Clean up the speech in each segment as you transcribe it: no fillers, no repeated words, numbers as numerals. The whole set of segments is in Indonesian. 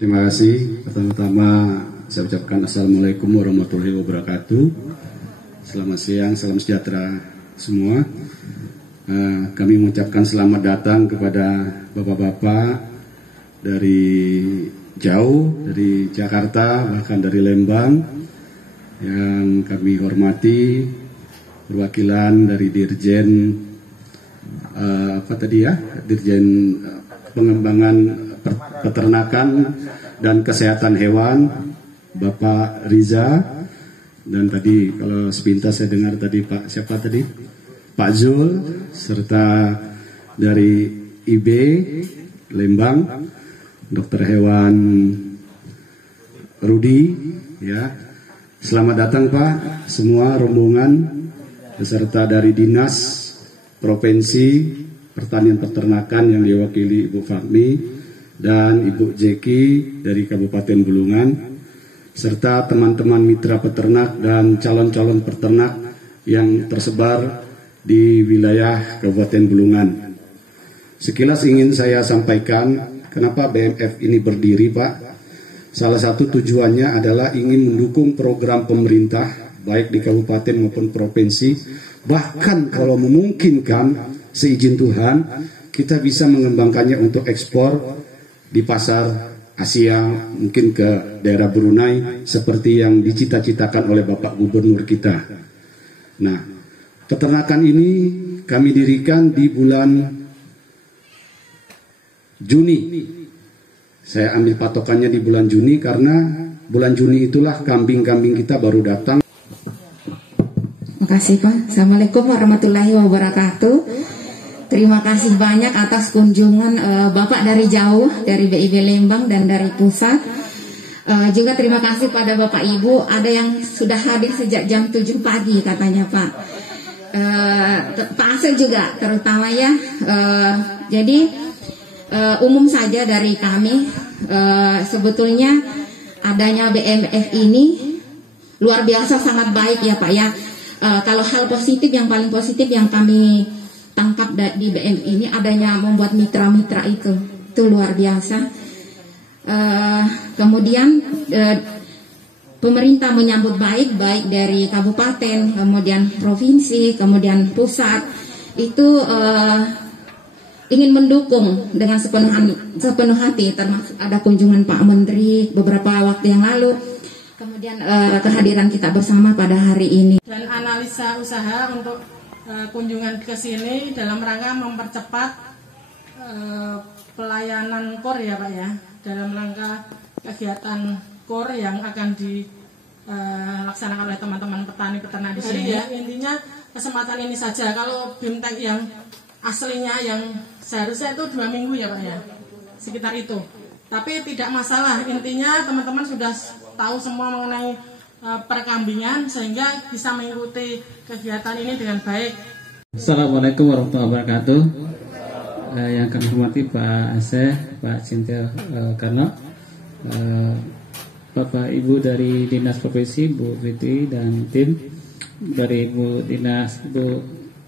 Terima kasih. Pertama-tama saya ucapkan Assalamualaikum warahmatullahi wabarakatuh. Selamat siang, salam sejahtera semua. Kami mengucapkan selamat datang kepada bapak-bapak dari jauh, dari Jakarta, bahkan dari Lembang, yang kami hormati, perwakilan dari Dirjen Dirjen Pengembangan Peternakan dan Kesehatan Hewan, Bapak Riza, dan tadi kalau sepintas saya dengar tadi Pak Zul, serta dari IB Lembang, Dokter Hewan Rudi, ya. Selamat datang Pak, semua rombongan beserta dari Dinas Provinsi Pertanian Peternakan yang diwakili Ibu Fahmi dan Ibu Jeki dari Kabupaten Bulungan, serta teman-teman mitra peternak dan calon-calon peternak yang tersebar di wilayah Kabupaten Bulungan. Sekilas ingin saya sampaikan kenapa BMF ini berdiri, Pak. Salah satu tujuannya adalah ingin mendukung program pemerintah baik di kabupaten maupun provinsi. Bahkan kalau memungkinkan, seizin Tuhan, kita bisa mengembangkannya untuk ekspor di pasar Asia, mungkin ke daerah Brunei, seperti yang dicita-citakan oleh Bapak Gubernur kita. Nah, peternakan ini kami dirikan di bulan Juni. Saya ambil patokannya di bulan Juni karena bulan Juni itulah kambing-kambing kita baru datang. Terima kasih Pak. Assalamualaikum warahmatullahi wabarakatuh. Terima kasih banyak atas kunjungan Bapak dari jauh, dari BIB Lembang dan dari pusat. Juga terima kasih pada Bapak Ibu, ada yang sudah hadir sejak jam 7 pagi katanya Pak. Pak Asep juga terutama ya. Jadi umum saja dari kami, sebetulnya adanya BMF ini luar biasa sangat baik ya Pak ya. Kalau hal positif, yang paling positif yang kami tangkap di BM ini adanya membuat mitra-mitra itu luar biasa. Kemudian pemerintah menyambut baik dari kabupaten, kemudian provinsi, kemudian pusat itu ingin mendukung dengan sepenuh hati, termasuk ada kunjungan Pak Menteri beberapa waktu yang lalu. Kemudian kehadiran kita bersama pada hari ini. Dan analisa usaha untuk kunjungan ke sini dalam rangka mempercepat pelayanan KOR ya Pak ya. Dalam rangka kegiatan KOR yang akan dilaksanakan oleh teman-teman petani peternak di sini ya. Intinya kesempatan ini saja. Kalau BIMTEK yang aslinya yang seharusnya itu 2 minggu ya Pak ya. Sekitar itu. Tapi tidak masalah. Intinya teman-teman sudah tahu semua mengenai perkambingan sehingga bisa mengikuti kegiatan ini dengan baik. Assalamualaikum warahmatullahi wabarakatuh. Yang kami hormati Pak Aceh, Pak Cinta Karno, Bapak Ibu dari Dinas Provinsi, Bu Fitri dan tim dari Bu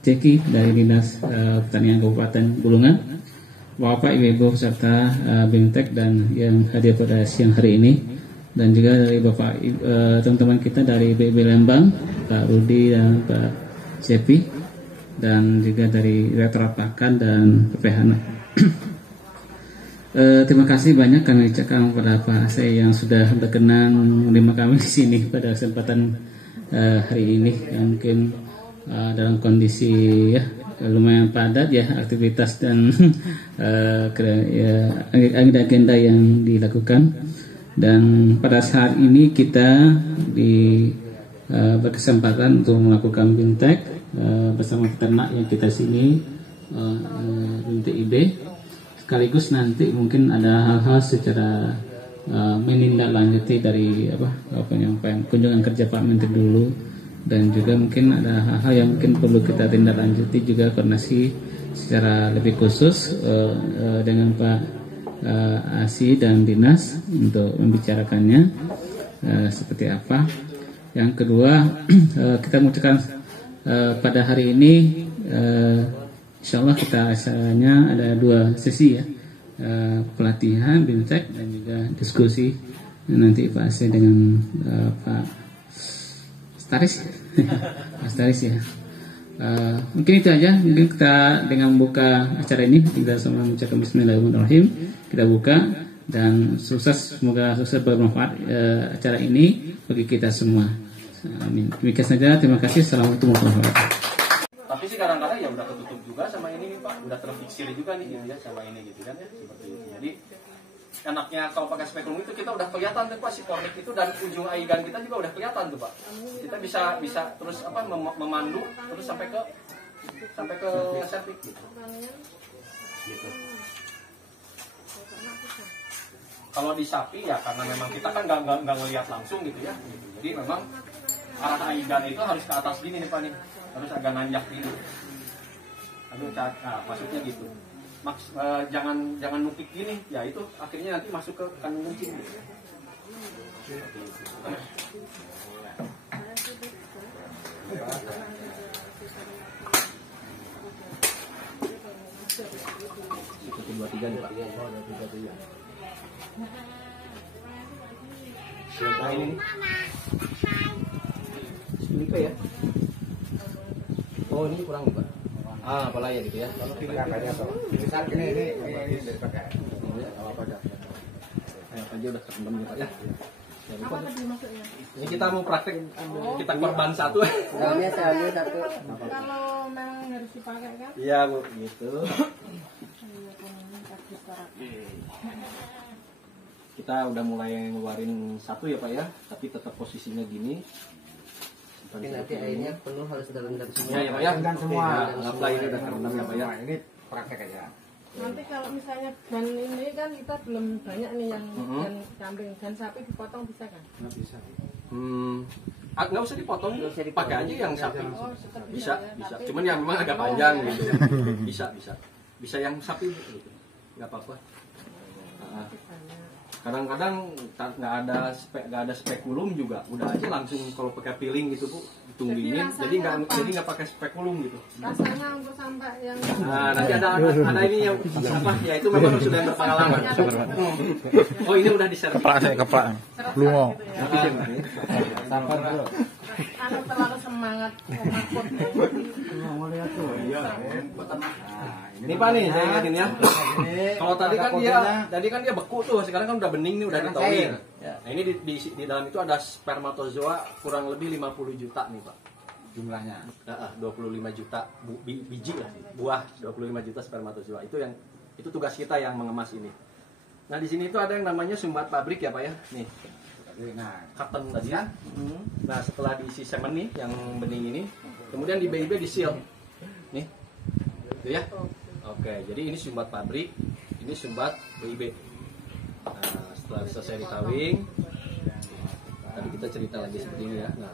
Jeki dari Dinas Pertanian Kabupaten Bulungan, Bapak Ibu serta BIMTEK dan yang hadir pada siang hari ini. Dan juga dari Bapak teman-teman kita dari BIB Lembang, Pak Rudi dan Pak Cepi, dan juga dari Direktorat Pakan dan PPH. Terima kasih banyak kami ucapkan kepada Pak Aceh yang sudah berkenan menerima kami di sini pada kesempatan hari ini, yang mungkin dalam kondisi ya lumayan padat ya aktivitas dan agenda yang dilakukan. Dan pada saat ini kita berkesempatan untuk melakukan BIMTEK bersama peternak yang kita sini, BIMTEK IB. Sekaligus nanti mungkin ada hal-hal secara menindaklanjuti dari penyampaian kunjungan kerja Pak Menteri dulu, dan juga mungkin ada hal-hal yang mungkin perlu kita tindak lanjuti juga koordinasi secara lebih khusus dengan Pak ASI dan Dinas untuk membicarakannya seperti apa. Yang kedua, kita mengucapkan pada hari ini insya Allah kita asalnya ada 2 sesi ya. pelatihan, BIMTEK dan juga diskusi nanti Pak Ase dengan Pak Staris, Pak Staris ya. Mungkin itu aja. Mungkin kita dengan membuka acara ini kita sama mengucapkan Bismillahirrahmanirrahim. Kita buka dan sukses, semoga sukses bermanfaat acara ini bagi kita semua. Amin. Demikian saja. Terima kasih. Assalamualaikum warahmatullahi wabarakatuh. Tapi sih kadang-kadang ya udah ketutup juga sama ini nih Pak, udah terfiksir juga nih ya sama ini gitu kan ya, seperti itu. Jadi enaknya kalau pakai spekulum itu kita udah kelihatan tuh Pak si kornik itu, dan ujung aigan kita juga udah kelihatan tuh Pak. Kita bisa terus apa memandu terus sampai ke servis gitu. Kalau di sapi ya karena memang kita kan nggak ngelihat langsung gitu ya. Jadi memang arah aigan itu harus ke atas gini nih Pak nih, harus agak nanjak gini. Nah, maksudnya gitu. Jangan nukik gini, ya itu akhirnya nanti masuk ke kandung kencing. Gitu. Itu 23 nih Pak. Siapa ini? Ini Pak ya? Oh ini kurang nih Pak. Apa lah ya gitu ya? Kalau misal ini dari pakai. Apa aja? Kayak aja udah terendam nih Pak ya. Apa tadi maksudnya? Ini kita mau praktek, kita korban satu. Satu. Kalau memang harus dipakai kan? Iya Bu, gitu. Kita udah mulai ngeluarin satu ya Pak ya, tapi tetap posisinya gini. Oke, nanti airnya penuh harus terendam semua. Ya ya Pak ya. Terendam semua. Apply ini udah terendam ya Pak ya. Ini praktek aja. Nanti kalau misalnya dan ini kan kita belum banyak nih yang dan kambing dan sapi dipotong bisa kan? Nggak bisa. Nggak usah dipotong, pakai aja yang sapi. Oh, tetap Bisa, ya. bisa. Tapi- Cuman yang memang agak panjang gitu. Bisa yang sapi gitu. Nggak apa-apa. Nah, kadang-kadang nggak ada spekulum juga, udah aja langsung kalau pakai peeling gitu Bu, ditungguin. Jadi nggak pakai spekulum gitu. Rasanya untuk sampai yang Nah, nanti ada ini yang apa? Ya itu memang sudah berpengalaman. Oh ini udah diservis. Keplak. Lungo. Sampar bro. anu terlalu semangat menakut. Ini Pak nih, saya ingatin ya. Kalau tadi kan dia beku tuh, sekarang kan udah bening nih, udah ditowing. Nah, ini di dalam itu ada spermatozoa kurang lebih 50 juta nih Pak. Jumlahnya. 25 juta biji lah, buah 25 juta spermatozoa. Itu tugas kita yang mengemas ini. Nah, di sini itu ada yang namanya sumbat pabrik ya Pak ya. Nih. Nah, Cotton tadi ya. Nah, setelah diisi semen nih yang bening ini, kemudian di BIB di seal. Nih. Itu ya. Oke, jadi ini sumbat pabrik, ini sumbat BIB. Nah, setelah selesai ditawing, tadi kita cerita lagi seperti ini ya. Nah,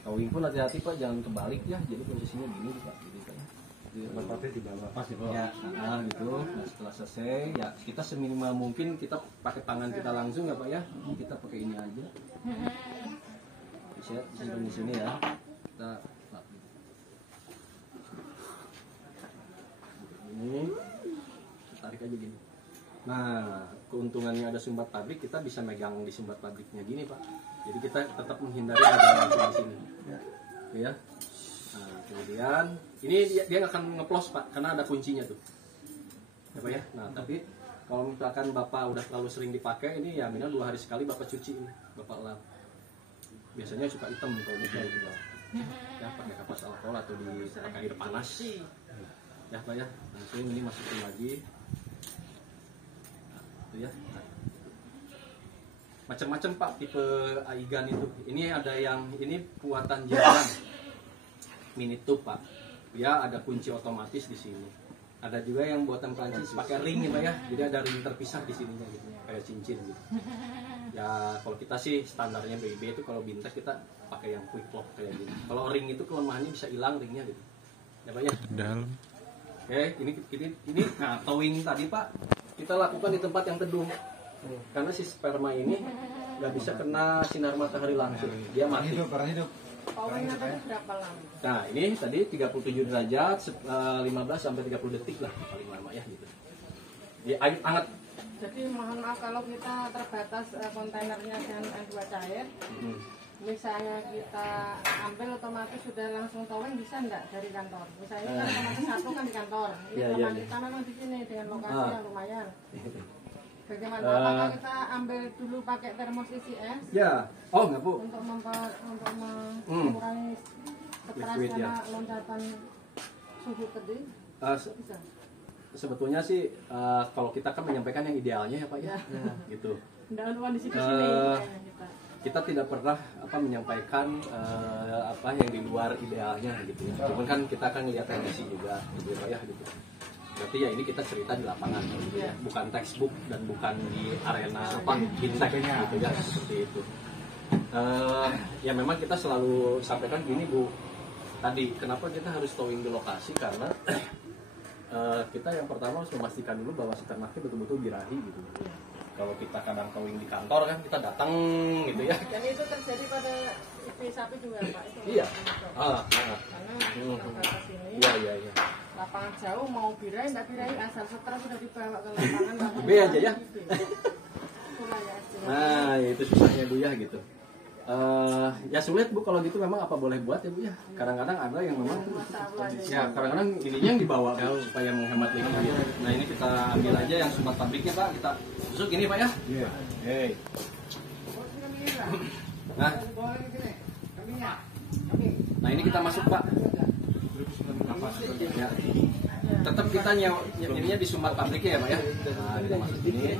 tawing pun hati-hati Pak, jangan kebalik ya. Jadi posisinya gini Pak. Jadi Pak. sumbat pabrik di bawah. Pas di bawah. Ya, gitu. Nah, setelah selesai, ya kita seminimal mungkin kita pakai tangan kita langsung ya Pak ya. Kita pakai ini aja. Bisa simpan di sini ya. Kita ini tarik aja gini. Nah, keuntungannya ada sumbat pabrik, kita bisa megang di sumbat pabriknya gini Pak. Jadi kita tetap menghindari megang langsung di sini. Ya. Nah, kemudian ini dia nggak akan ngeplos Pak, karena ada kuncinya tuh. Ya Pak ya. Nah, tapi kalau misalkan Bapak udah terlalu sering dipakai ini ya minimal 2 hari sekali Bapak cuci ini, Bapak lap. Biasanya suka hitam kalau misalnya gitu. Ya pakai kapas alkohol atau pakai air panas. Ya Pak ya, langsung ini masukin lagi. Nah, itu ya. Macam-macam Pak tipe aigan itu. Ini ada yang ini buatan Jerman. Mini tube Pak. Dia ada kunci otomatis di sini. Ada juga yang buatan Prancis pakai ring ya Pak ya. Jadi ada ring terpisah di sininya gitu, kayak cincin gitu. Ya kalau kita sih standarnya BIB itu kalau bintek kita pakai yang quick lock kayak gini. Kalau ring itu kelemahannya bisa hilang ringnya gitu. Ya Pak ya. Dalam. Oke, ini nah towing tadi Pak kita lakukan di tempat yang teduh. Karena si sperma ini nggak bisa kena sinar matahari langsung, dia mati. Powernya tadi berapa lama? Nah ini tadi 37 derajat 15 sampai 30 detik lah paling lama ya gitu. hangat. Jadi mohon maaf kalau kita terbatas kontainernya dengan N2 cair. Misalnya kita ambil otomatis sudah langsung towing, bisa enggak dari kantor? Misalnya kan otomatis satu kan di kantor. Ini teman kita memang di sini dengan lokasi yang lumayan. Bagaimana? Apakah kita ambil dulu pakai termos isi es? Ya. Oh enggak Bu. Untuk mengurangi stres karena loncatan suhu tadi. Bisa. Sebetulnya sih kalau kita kan menyampaikan yang idealnya ya Pak ya. Gitu. Tidak lupa di sini kita tidak pernah menyampaikan yang di luar idealnya gitu ya. Cuman kan kita akan lihat kondisi juga gitu ya gitu. Berarti ya ini kita cerita di lapangan gitu ya, bukan textbook dan bukan di arena fintech gitu ya, seperti itu. Ya memang kita selalu sampaikan gini Bu. Tadi kenapa kita harus towing di lokasi, karena kita yang pertama harus memastikan dulu bahwa si ternaknya betul-betul birahi gitu. Kalau kita kadang towing di kantor kan kita datang gitu ya. Dan itu terjadi pada IP sapi juga Pak. Itu iya. Karena terbatas ini. Iya. Lapangan jauh mau birahi nggak birahi, asal stres sudah dibawa ke lapangan. B aja ya. Itulah ya. Nah itu susahnya Bu ya gitu. Ya sulit Bu kalau gitu, memang apa boleh buat ya Bu ya. Kadang-kadang ada yang memang ya kadang-kadang ininya yang dibawa supaya menghemat lingkungan gitu. Nah ini kita ambil aja yang sumbat pabriknya Pak, kita tusuk ini Pak ya. Nah ini kita masuk Pak. Ya. Tetap kita ininya di sumbat pabriknya ya Pak ya. Nah kita masuk ini.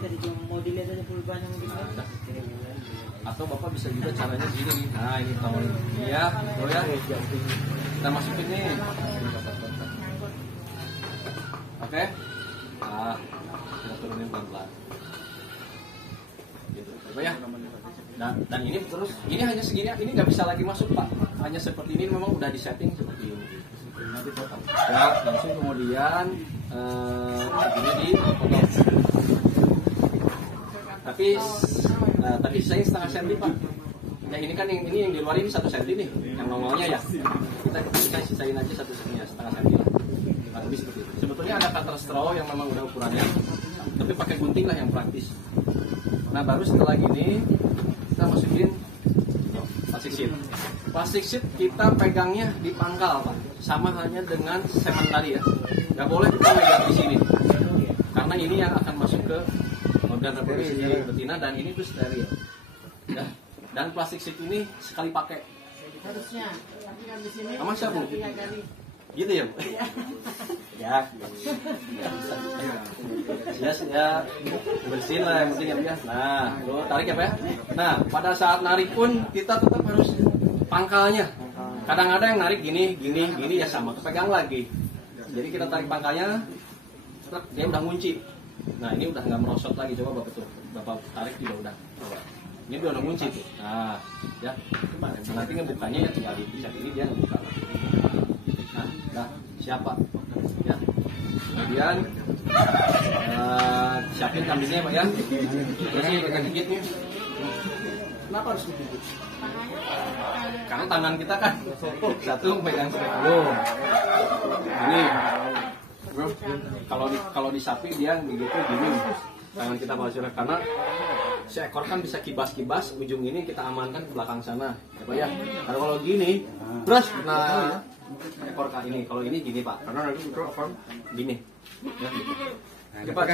Atau Bapak bisa juga caranya gini nih. Nah ini tawar ya, ya. Kita masukin nih. Oke. Nah, kita turunin pelan-pelan. Gitu, Bapak ya. Dan ini terus, ini hanya segini, ini nggak bisa lagi masuk Pak. Hanya seperti ini memang udah disetting seperti ini. Ya, langsung kemudian ini dipotong. Tapi saya setengah senti Pak. Ya ini kan ini yang di luar ini 1 senti nih, yang nongolnya ya. Kita sisain aja 1 setengah senti lah. Nah, lebih seperti itu. Sebetulnya ada cutter straw yang memang udah ukurannya, tapi pakai gunting lah yang praktis. Nah baru setelah gini kita masukin plastik sheet. Plastik sheet kita pegangnya di pangkal Pak, sama halnya dengan semen tadi ya. Nggak boleh kita pegang di sini, karena ini yang akan masuk ke organ reproduksi betina dan ini tuh steril. Ya. Dan plastik sheet ini sekali pakai. Harusnya, tapi kan di sini. Sama siapa Bu? Gitu ya Bu? Ya. Ya, bersihin lah yang penting ya. Nah, lo tarik ya Pak ya. Nah, pada saat narik pun kita tetap harus pangkalnya. Kadang-kadang yang narik gini ya sama kepegang lagi. Jadi kita tarik pangkalnya, dia udah ngunci. Nah ini udah nggak merosot lagi, coba Bapak tarik juga udah. Ini udah ngunci tuh. Nah, ya. Nanti ngebukanya ya tinggal dipijak ini dia ngebuka. Nah, siapa? Ya. Kemudian siapin kambingnya Pak ya. Terus ini pegang gigitnya. Kenapa harus digigit? Karena tangan kita kan satu pegang belum. Ini kalau di sapi dia begitu gini tangan kita masuk, karena seekor kan bisa kibas-kibas, ujung ini kita amankan ke belakang sana ya, karena kalau gini terus nah ekor ini, kalau ini gini Pak, karena nanti itu ekor gini ya, gitu. Cepat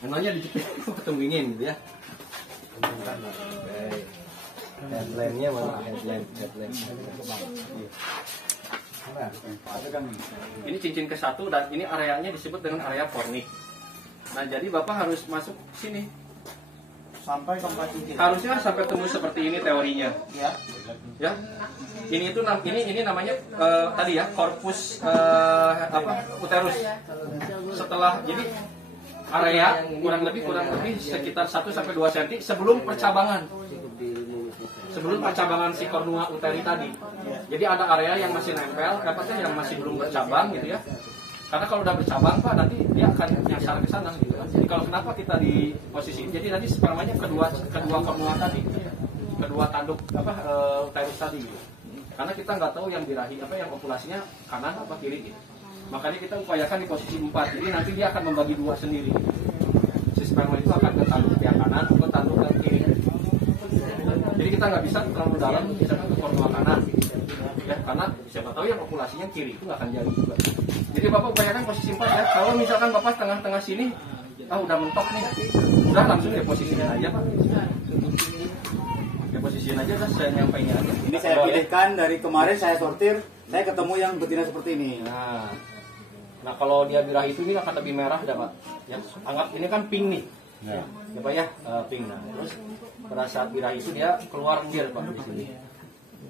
handlenya dijepit ketunggingin gitu ya. Headline-nya mana? Headline. Ini cincin ke-1 dan ini areanya disebut dengan area fornik. Nah jadi Bapak harus masuk sini sampai keempat cincin. Harusnya sampai tembus seperti ini teorinya. Ya. Ini namanya tadi ya korpus uterus. Setelah jadi area kurang lebih sekitar 1 sampai 2 cm sebelum percabangan. Sebelum percabangan si kornua uteri tadi. Jadi ada area yang masih nempel, dapatnya yang masih belum bercabang gitu ya. Karena kalau udah bercabang Pak, nanti dia akan nyasar ke sana gitu kan. Jadi kalau kenapa kita di posisi ini, jadi tadi spermanya kedua kornua tadi, kedua tanduk uterus tadi gitu. Karena kita nggak tahu yang birahi yang populasinya kanan apa kiri gitu. Makanya kita upayakan di posisi 4. Jadi nanti dia akan membagi 2 sendiri. Si sperma itu akan ke tanduk yang kanan atau tanduk yang kiri. Jadi kita nggak bisa terlalu dalam, misalkan ke kornea kanan. Ya, karena siapa tahu yang populasinya kiri itu nggak akan jadi juga. Jadi Bapak upayakan posisi 4 ya. Kalau misalkan Bapak tengah-tengah sini, udah mentok nih, udah langsung deposisiin aja Pak. Deposisiin aja, udah saya nyampainya aja. Ini saya pilihkan dari kemarin saya sortir, saya ketemu yang betina seperti ini. Nah kalau dia birahi itu ini akan lebih merah dah Pak. Ya, anggap ini kan pink nih. Ya Pak ya, pink. Nah, terus pada saat birahi itu dia keluar gel Pak di sini.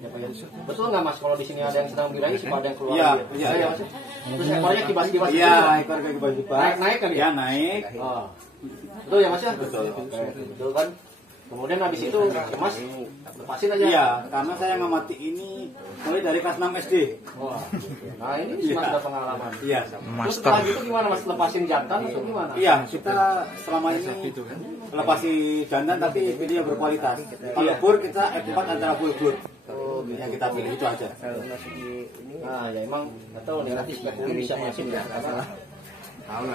Ya Pak ya. Betul nggak Mas kalau di sini ada yang sedang birahi supaya ada yang keluar gel? Iya. Terus ekornya kibas-kibas. Iya, ekornya kibas-kibas. Naik kan ya? Naik. Oh. Betul ya Mas ya? Betul. Betul kan? Kemudian habis itu Mas lepasin aja. Iya, karena saya ngamati ini mulai dari kelas 6 SD. Wah. Nah ini Mas ada pengalaman. Iya. Terus setelah itu gimana Mas, lepasin jantan atau gimana? Iya, kita selama ini lepasi jantan tapi video berkualitas. Kalau bur kita F4 antara full bur. Yang kita pilih itu aja. Nah ya emang nggak tahu nih nanti ini bisa masuk ya.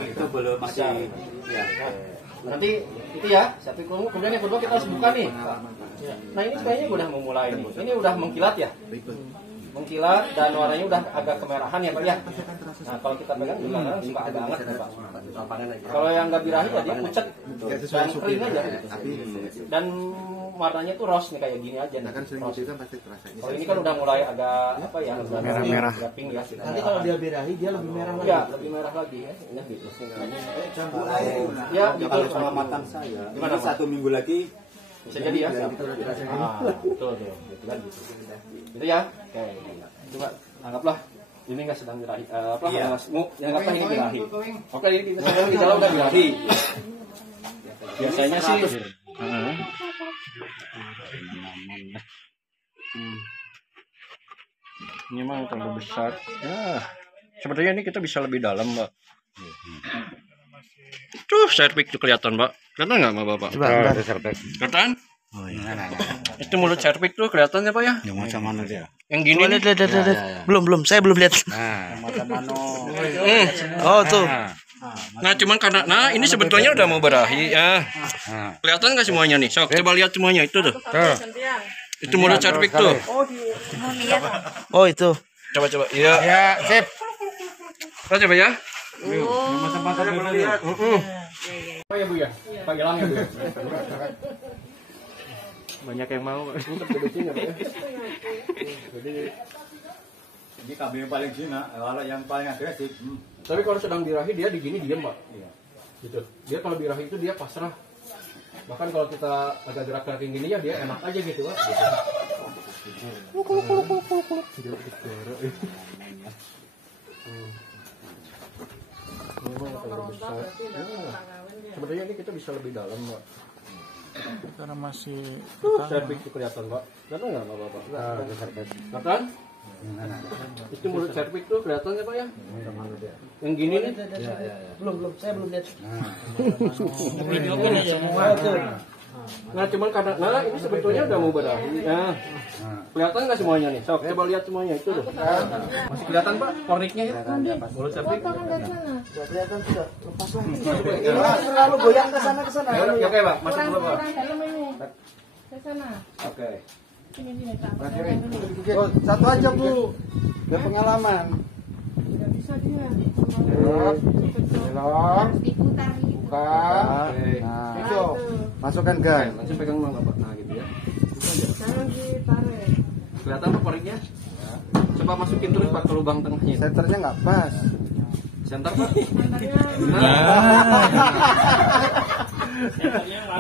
Itu belum masih. Ya. Nanti itu ya, sapi kelungu. Kemudian yang kedua kita harus buka nih. Nah ini kayaknya udah memulai nih. Ini udah mengkilat ya. Mengkilat dan warnanya udah agak kemerahan ya Pak ya. Nah kalau kita pegang juga kadang suka agak hangat Pak. Kalau yang nggak birahi ya dia pucat dan kering aja gitu. Dan warnanya tuh rose nih kayak gini aja nih. Kalau ini kan udah mulai agak apa ya, merah-merah, pink ya. Nanti kalau dia birahi dia lebih merah lagi. Ya, lebih merah lagi ya. Ini gitu. Ya, gitu pengamatan saya. Gimana 1 minggu lagi bisa jadi ya. Betul tuh. Gitu kan gitu. Gitu ya. Oke. Coba anggaplah ini nggak sedang birahi. Anggaplah ini birahi. Oke, ini kita sedang di dalam udah birahi. Biasanya sih ini mah terlalu besar. Ya, sebenarnya ini kita bisa lebih dalam, Mbak. Tuh, cervix tuh kelihatan, Mbak. Kelihatan nggak, Mbak Bapak? Coba, ada cervix. Kelihatan? Oh, iya. Itu mulut cervix tuh kelihatan ya, Pak ya? Yang macam mana dia? Yang gini. Lihat. Belum, saya belum lihat. Nah, macam mana? Oh, tuh. Nah, cuman karena ini sebetulnya udah mau berahi ya. Kelihatan nggak semuanya nih? Sok, coba lihat semuanya itu tuh. Itu mulut cervix tuh. Oh, itu. Coba. Iya. Ya, sip. Coba ya. mata-mata belum lihat. Oh ya Bu ya, panggilan ya Bu ya. Banyak yang mau. Jadi kambing yang paling Cina, kalau yang paling agresif. Tapi kalau sedang birahi dia digini diem Pak. Iya. Gitu. Dia kalau birahi itu dia pasrah. Bahkan kalau kita agak gerak-gerak gini ya dia enak aja gitu Pak. Gitu. Sebenarnya ini kita bisa lebih dalam Pak. Karena masih Cervix itu kelihatan Pak. Kelihatan nggak Bapak? Kelihatan? Itu mulut cervix tuh kelihatan ya Pak ya? Yang gini nih? Belum, saya belum lihat. Ini semua tuh. Nah cuman karena ini sebetulnya udah mau berakhir. Nah, kelihatan nggak semuanya nih? Sok coba lihat semuanya itu tuh. Masih kelihatan Pak korniknya ya? Mulut cervix. Sudah kelihatan sudah. Lepas lagi. Selalu goyang ke sana. Ya, oke Pak, masuk dulu Pak. Ke sana. Oke. Ini Pak. Oh, satu aja Bu, biar pengalaman. Tidak bisa dia. Belok, Diputar gitu. buka. Nah, itu masukkan guys. Langsung pegang Bang Bapak. Nah gitu ya. Jangan ditarik. Kelihatan Pak korniknya? Coba masukin terus Pak ke lubang tengahnya. Senternya nggak pas. Center Pak.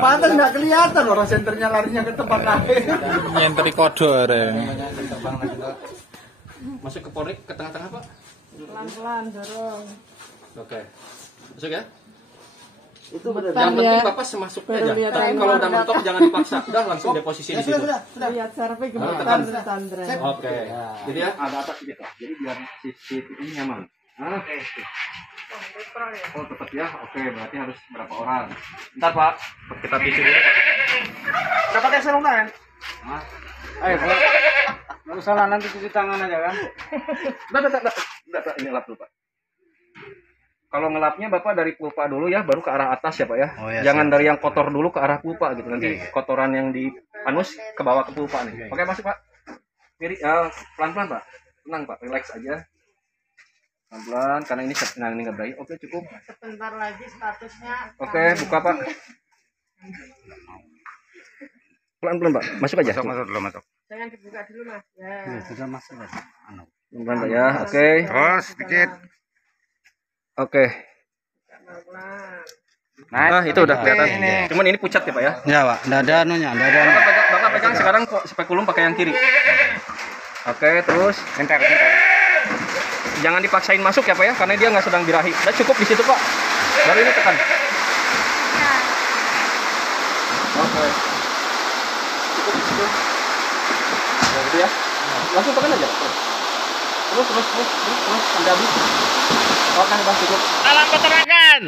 Pantas nggak kelihatan orang senternya larinya ke tempat lain. nyentri kodor. Masuk ke kornik ke tengah-tengah Pak. Pelan-pelan dorong. Oke. Masuk ya. Itu benar. Yang penting Bapak semasuknya aja. Tapi kalau udah mentok jangan dipaksa. Udah langsung deposisi di situ. Lihat sarafnya gemetar tekan. Sandra. Oke. Jadi ya ada atas sedikit. Jadi biar si ini nyaman. Oke. Oh tetap ya. Oke, berarti harus berapa orang? Bentar Pak. Kita tisu dulu. Udah pakai sarung tangan? Ayo Pak. Nggak usah lah, nanti cuci tangan aja kan. Enggak, ini lap dulu Pak. Kalau ngelapnya Bapak dari pulpa dulu ya, baru ke arah atas ya Pak ya. Oh, ya, Jangan siap. dari yang kotor dulu ke arah pulpa gitu. Nanti Oke. kotoran yang di anus ke bawah ke pulpa nih. Oke, masuk Pak. Pelan-pelan Pak. Tenang Pak, relax aja. Pelan-pelan, karena ini nggak berakhir. Oke, cukup. Sebentar lagi statusnya. Oke, buka Pak. Pelan-pelan Pak, masuk aja. Masuk dulu, masuk. Jangan dibuka dulu Mas. Ya. Sudah masuk. Pelan-pelan Pak ya. Oke. Terus sedikit. Oke. Nah, itu udah kelihatan. Ini. Cuman ini pucat ya Pak ya. Ya, Pak. Enggak ada anunya, enggak ada. Bapak pegang sekarang kok spekulum pakai yang kiri. Oke, terus Bentar. jangan dipaksain masuk ya Pak ya, karena dia nggak sedang birahi. Udah cukup di situ Pak. Baru ini tekan. Oke. Cukup di situ. Ya, gitu ya. Langsung tekan aja. Terus sampai habis. Oke, Bang, cukup. Salam peternakan.